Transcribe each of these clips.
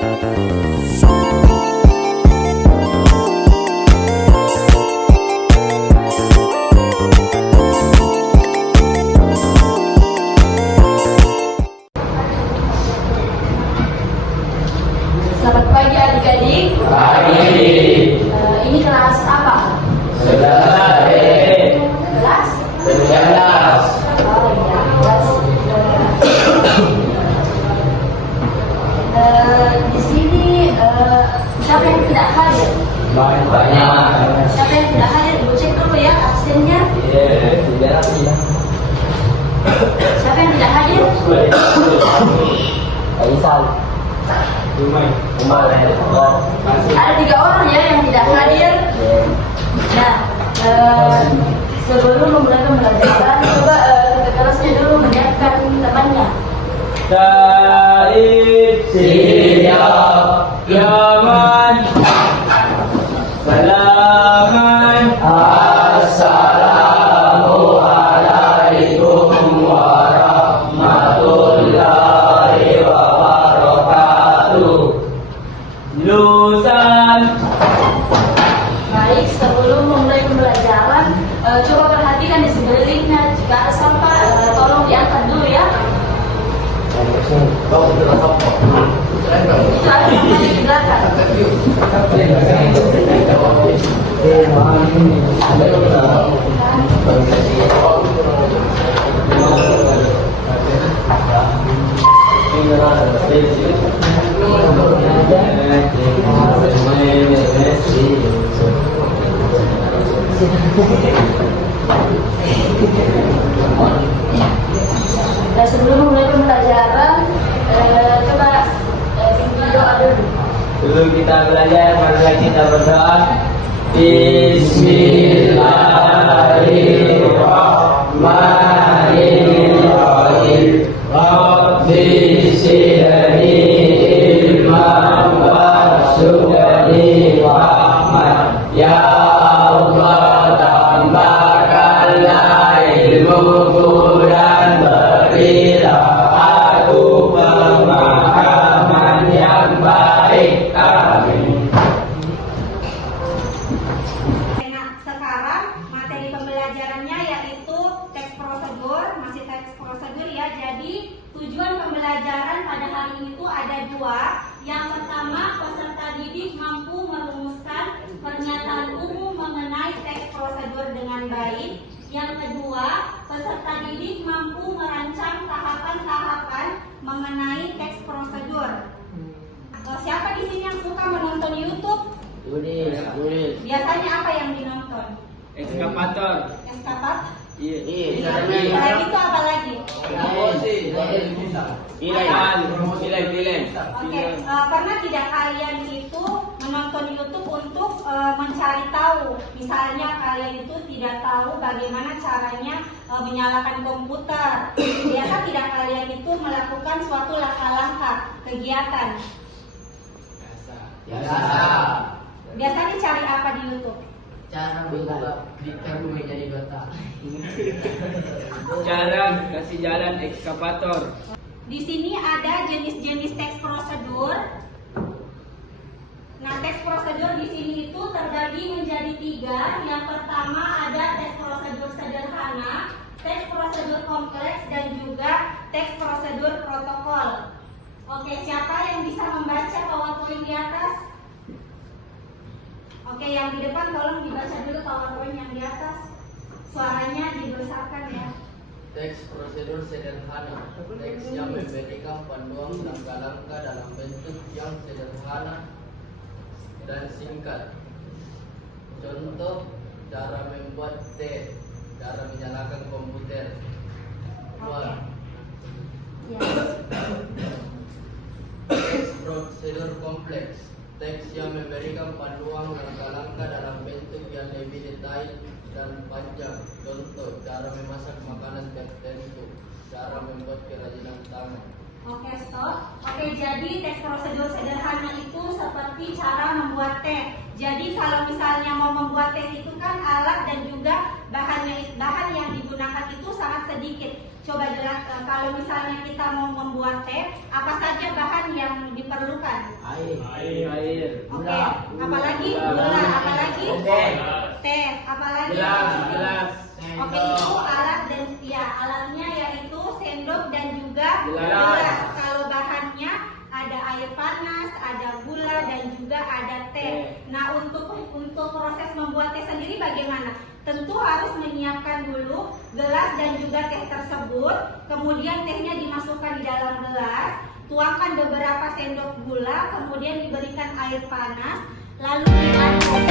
Selamat pagi adik-adik. Pagi. Ini kelas apa? Kelas Kelas? 19. Oh iya, kelas 19. Di sini siapa yang tidak hadir? Banyak. Siapa yang tidak hadir? Ibu cek dulu ya absennya. Iya. Siapa yang tidak hadir? Aisyah. Umar. Ada 3 orang ya yang tidak hadir. Nah, sebelum memulai pembelajaran, coba kakak kelasnya dulu menyiapkan temannya. Said siap yaman salaman assalamualaikum warahmatullahi wabarakatuh. Lulusan. Baik, sebelum memulai pembelajaran, coba perhatikan di sekelilingnya. Jika ada sampah, tolong diangkat dulu ya. Itu ada sampah di belakang. Nah, sebelum memulai pembelajaran, coba doa dulu. Sebelum kita belajar, marilah kita berdoa. Bismillahirrahmanirrahim. Rabbi zidni ilman warzuqni rahman. Ya Allah, tambahkanlah ilmuku dan berilah aku pemahaman yang baik. Amin. Nah, sekarang materi pembelajarannya yaitu teks prosedur, masih teks prosedur ya. Jadi tujuan pembelajaran pada hari ini itu ada 2. Yang pertama, peserta didik mampu merumuskan pernyataan umum mengenai teks prosedur dengan baik. Yang kedua, peserta didik mampu merancang tahapan-tahapan mengenai teks prosedur. Siapa di sini yang suka menonton YouTube? Biasanya apa yang dinonton? Ekskavator. Eskapat? Iya. Selain itu apa lagi? Film. Oke, pernah tidak kalian itu menonton YouTube untuk mencari tahu? Misalnya kalian itu tidak tahu bagaimana caranya menyalakan komputer. Biasa tidak kalian itu melakukan suatu langkah-langkah kegiatan? Biasanya cari apa di YouTube? Cara membuat berikan menjadi bata. Cara kasih jalan ekskavator. Di sini ada jenis-jenis teks prosedur. Nah, teks prosedur di sini itu terbagi menjadi 3. Yang pertama ada teks prosedur sederhana, teks prosedur kompleks, dan juga teks prosedur protokol. Oke, siapa yang bisa membaca PowerPoint di atas? Oke, yang di depan tolong dibaca dulu PowerPoint yang di atas. Suaranya dibesarkan ya. Teks prosedur sederhana. Teks yang memberikan panduan langkah-langkah dalam bentuk yang sederhana dan singkat. Contoh, cara membuat teh, cara menyalakan komputer. Oke. Ya. Teks prosedur kompleks. Teks yang memberikan panduan langkah-langkah dalam bentuk yang lebih detail dan panjang. Contoh, cara memasak makanan tertentu, cara membuat kerajinan tangan. Oke, stop. Oke, jadi teks prosedur sederhana itu seperti cara membuat teh. Jadi kalau misalnya mau membuat teh itu kan alat dan juga bahan yang digunakan itu sangat sedikit. Coba jelaskan, kalau misalnya kita mau membuat teh, apa saja bahan yang diperlukan? Air. Oke, apalagi? Gula, apalagi? Teh, apalagi? Gelas. Oke, itu alat dan ya alatnya yaitu sendok dan juga Gelas. gelas. Kalau bahannya ada air panas, ada gula dan juga ada teh. Nah, untuk proses membuat teh sendiri bagaimana? Tentu harus menyiapkan dulu gelas dan juga teh tersebut. Kemudian tehnya dimasukkan di dalam gelas, tuangkan beberapa sendok gula, kemudian diberikan air panas, lalu diaduk.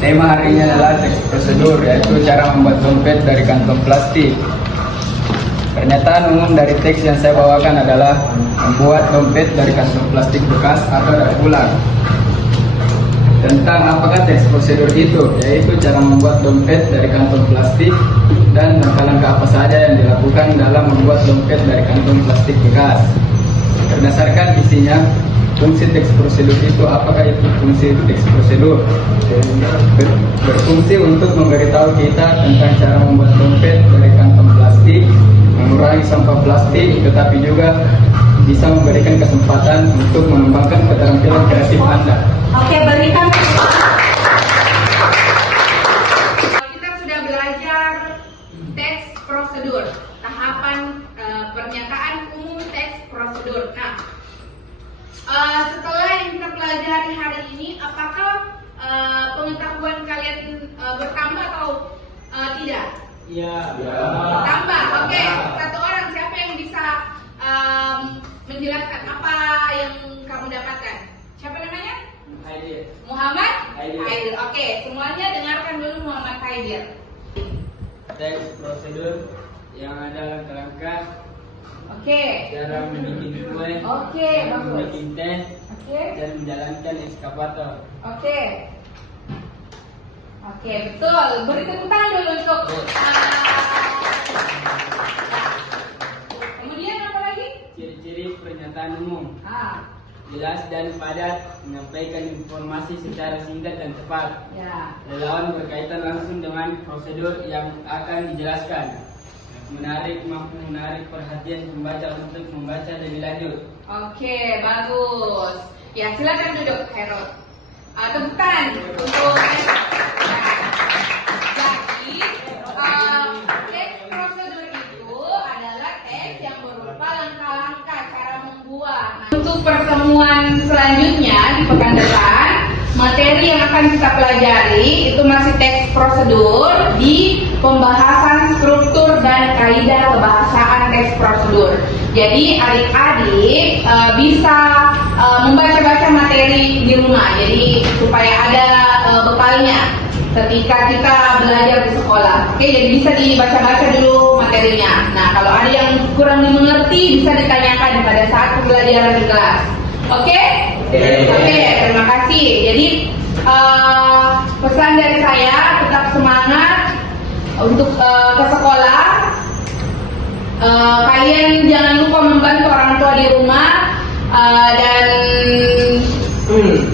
Tema hari ini adalah teks prosedur, yaitu cara membuat dompet dari kantong plastik. Pernyataan umum dari teks yang saya bawakan adalah membuat dompet dari kantong plastik bekas atau daur ulang. Tentang apakah teks prosedur itu, yaitu cara membuat dompet dari kantong plastik dan langkah-langkah apa saja yang dilakukan dalam membuat dompet dari kantong plastik bekas. Berdasarkan isinya, fungsi teks prosedur itu, apakah itu fungsi teks prosedur? Berfungsi untuk memberitahu kita tentang cara membuat dompet dari kantong plastik, mengurangi sampah plastik, tetapi juga bisa memberikan kesempatan untuk mengembangkan keterampilan kreatif Anda. Oke, berikan. Kita sudah belajar teks prosedur, tahapan pernyataan umum teks prosedur. Nah, setelah yang kita pelajari hari ini, apakah pengetahuan kalian bertambah atau tidak? Iya. Bertambah. Oke, satu orang siapa yang bisa menjelaskan apa yang kamu dapatkan? Siapa namanya? Haidir. Muhammad Haidir. Haidir. Oke, semuanya dengarkan dulu Muhammad Haidir. Teks prosedur yang ada langkah-langkah Oke. cara membuat kue, Oke, bagus. membuat teh, Oke. dan menjalankan ekskavator. Oke. Oke, betul. Beri tepuk tangan dulu untuk kemudian apa lagi? Ciri-ciri pernyataan umum. Jelas dan padat, menyampaikan informasi secara singkat dan tepat. Ya. Relawan berkaitan langsung dengan prosedur yang akan dijelaskan. Mampu menarik perhatian pembaca untuk membaca lebih lanjut. Oke, bagus. Ya, silakan duduk, Herod. Tepuk tangan untuk Herod. Jadi, teks prosedur itu adalah teks yang berupa langkah-langkah cara membuat. Untuk pertemuan selanjutnya di pekan depan, materi yang akan kita pelajari itu masih teks prosedur di pembahasan struktur dan kaidah kebahasaan teks prosedur. Jadi adik-adik bisa membaca-baca materi di rumah. Jadi supaya ada bekalnya ketika kita belajar di sekolah. Oke, jadi bisa dibaca-baca dulu materinya. Nah, kalau ada yang kurang dimengerti bisa ditanyakan pada saat pembelajaran di kelas. Oke? Oke, terima kasih. Jadi pesan dari saya, tetap semangat untuk ke sekolah. Kalian jangan lupa membantu orang tua di rumah dan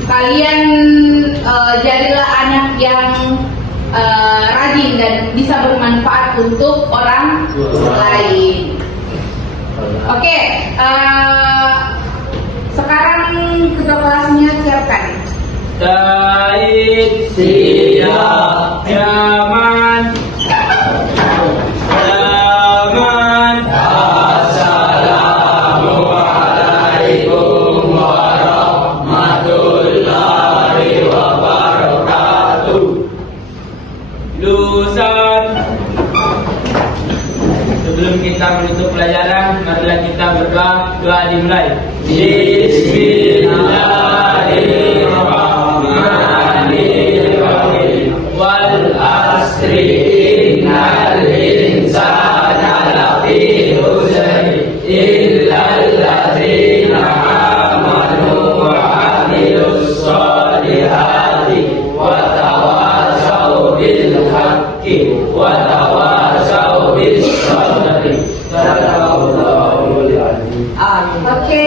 kalian jadilah anak yang rajin dan bisa bermanfaat untuk orang lain. Oke, sekarang ketua kelasnya siapkan. Said siap, Yaman, Yaman. Assalamualaikum warahmatullahi wabarakatuh. Lulusan, sebelum kita menutup pelajaran, marilah kita berdoa. Doa dimulai. Bismillahirrahmanirrahim. Wal asri innal insana lafi khusr illa alladzina amanu wa amilus solihati wa tawasau bil haqqi wa tawasau bis sabri. Sadaqallahul azim. Oke.